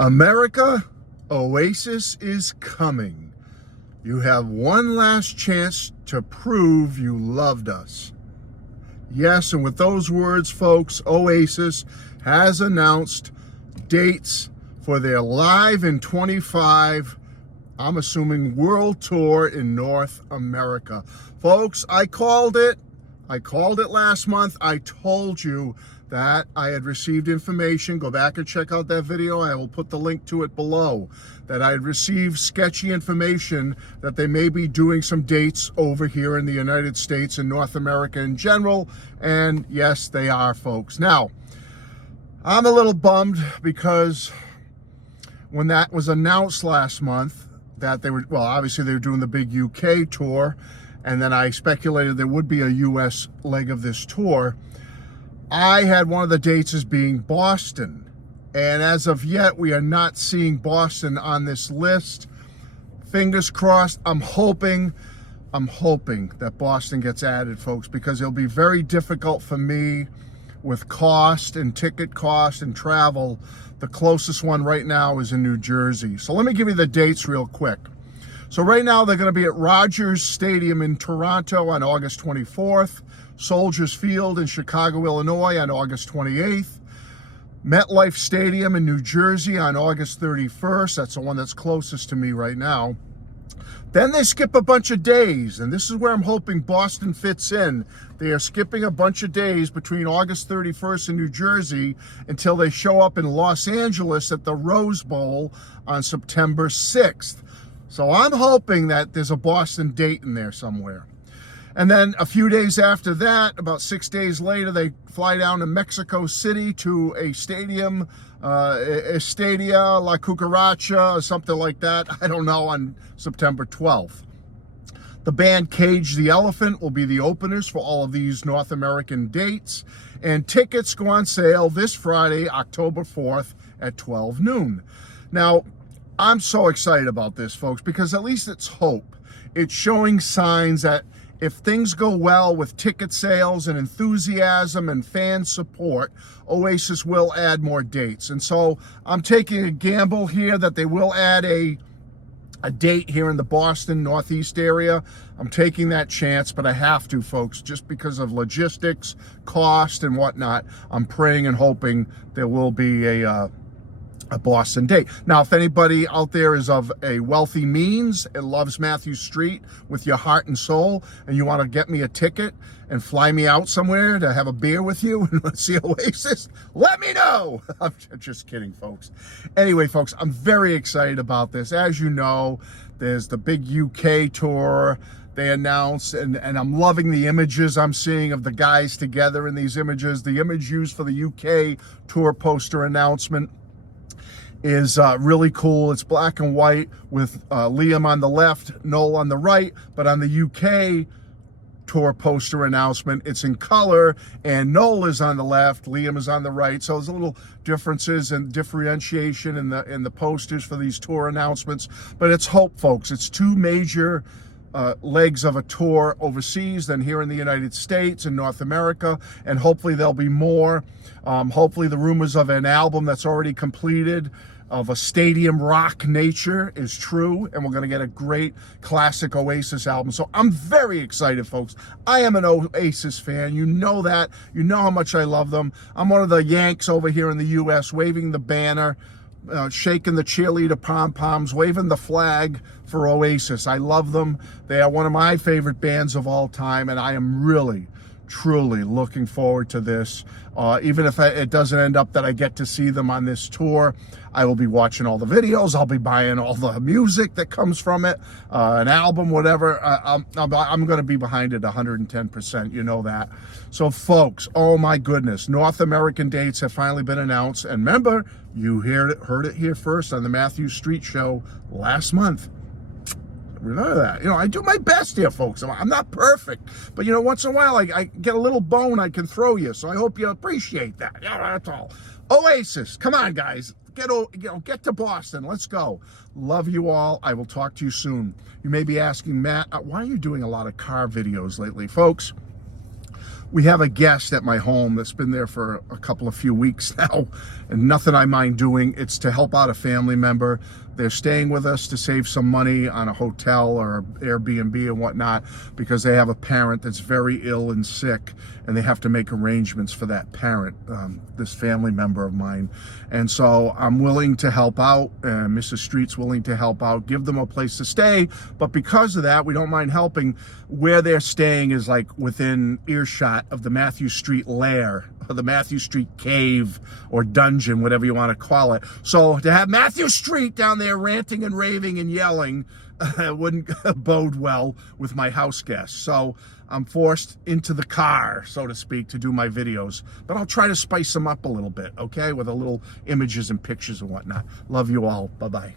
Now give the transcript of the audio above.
America, Oasis is coming. You have one last chance to prove you loved us. Yes, and with those words, folks, Oasis has announced dates for their Live in 25, I'm assuming, world tour in North America. Folks, I called it last month. I told you that I had received information. Go back and check out that video. I will put the link to it below. That I had received sketchy information that they may be doing some dates over here in the United States and North America in general. And yes, they are, folks. Now, I'm a little bummed because when that was announced last month, that they were, well, obviously they were doing the big UK tour, and then I speculated there would be a US leg of this tour. I had one of the dates as being Boston, and as of yet, we are not seeing Boston on this list. Fingers crossed. I'm hoping that Boston gets added, folks, because it'll be very difficult for me with cost and ticket cost and travel. The closest one right now is in New Jersey. So let me give you the dates real quick. So right now they're going to be at Rogers Stadium in Toronto on August 24th, Soldiers Field in Chicago, Illinois on August 28th, MetLife Stadium in New Jersey on August 31st. That's the one that's closest to me right now. Then they skip a bunch of days, and this is where I'm hoping Boston fits in. They are skipping a bunch of days between August 31st in New Jersey until they show up in Los Angeles at the Rose Bowl on September 6th. So I'm hoping that there's a Boston date in there somewhere. And then a few days after that, about 6 days later, they fly down to Mexico City to a stadium, Estadia La Cucaracha or something like that. I don't know, on September 12th. The band Cage the Elephant will be the openers for all of these North American dates. And tickets go on sale this Friday, October 4th at 12 noon. Now, I'm so excited about this, folks, because at least it's hope. It's showing signs that if things go well with ticket sales and enthusiasm and fan support, Oasis will add more dates. And so I'm taking a gamble here that they will add a date here in the Boston Northeast area. I'm taking that chance, but I have to, folks, just because of logistics, cost, and whatnot. I'm praying and hoping there will be a Boston date. Now, if anybody out there is of a wealthy means and loves Matthew Street with your heart and soul, and you want to get me a ticket and fly me out somewhere to have a beer with you and let's see Oasis, let me know. I'm just kidding, folks. Anyway, folks, I'm very excited about this. As you know, there's the big UK tour they announced, and I'm loving the images I'm seeing of the guys together in these images. The image used for the UK tour poster announcement is really cool. It's black and white with Liam on the left, Noel on the right, but on the UK tour poster announcement, it's in color, and Noel is on the left, Liam is on the right. So there's a little differences and differentiation in the posters for these tour announcements, but it's hope, folks. It's two major legs of a tour overseas than here in the United States and North America, and hopefully there'll be more. Hopefully the rumors of an album that's already completed of a stadium rock nature is true, and we're going to get a great classic Oasis album. So I'm very excited, folks. I am an Oasis fan. You know that. You know how much I love them. I'm one of the Yanks over here in the U.S., waving the banner, shaking the cheerleader pom-poms, waving the flag for Oasis. I love them. They are one of my favorite bands of all time, and I am really, truly looking forward to this. Even if it doesn't end up that I get to see them on this tour, I will be watching all the videos. I'll be buying all the music that comes from it, an album, whatever. I'm going to be behind it 110%. You know that. So, folks, oh my goodness, North American dates have finally been announced. And remember, you heard it here first on the Matthew Street Show last month. Remember that. You know, I do my best here, folks. I'm not perfect, but you know, once in a while I get a little bone I can throw you. So I hope you appreciate that. Yeah, that's all. Oasis, come on, guys. Get to Boston. Let's go. Love you all. I will talk to you soon. You may be asking, Matt, why are you doing a lot of car videos lately, folks? We have a guest at my home that's been there for a few weeks now, and nothing I mind doing. It's to help out a family member. They're staying with us to save some money on a hotel or Airbnb and whatnot, because they have a parent that's very ill and sick, and they have to make arrangements for that parent, this family member of mine. And so I'm willing to help out, and Mrs. Street's willing to help out, give them a place to stay. But because of that, we don't mind helping. Where they're staying is like within earshot of the Matthew Street lair, or the Matthew Street cave or dungeon, whatever you want to call it. So to have Matthew Street down there ranting and raving and yelling wouldn't bode well with my house guests. So I'm forced into the car, so to speak, to do my videos. But I'll try to spice them up a little bit, okay, with a little images and pictures and whatnot. Love you all. Bye-bye.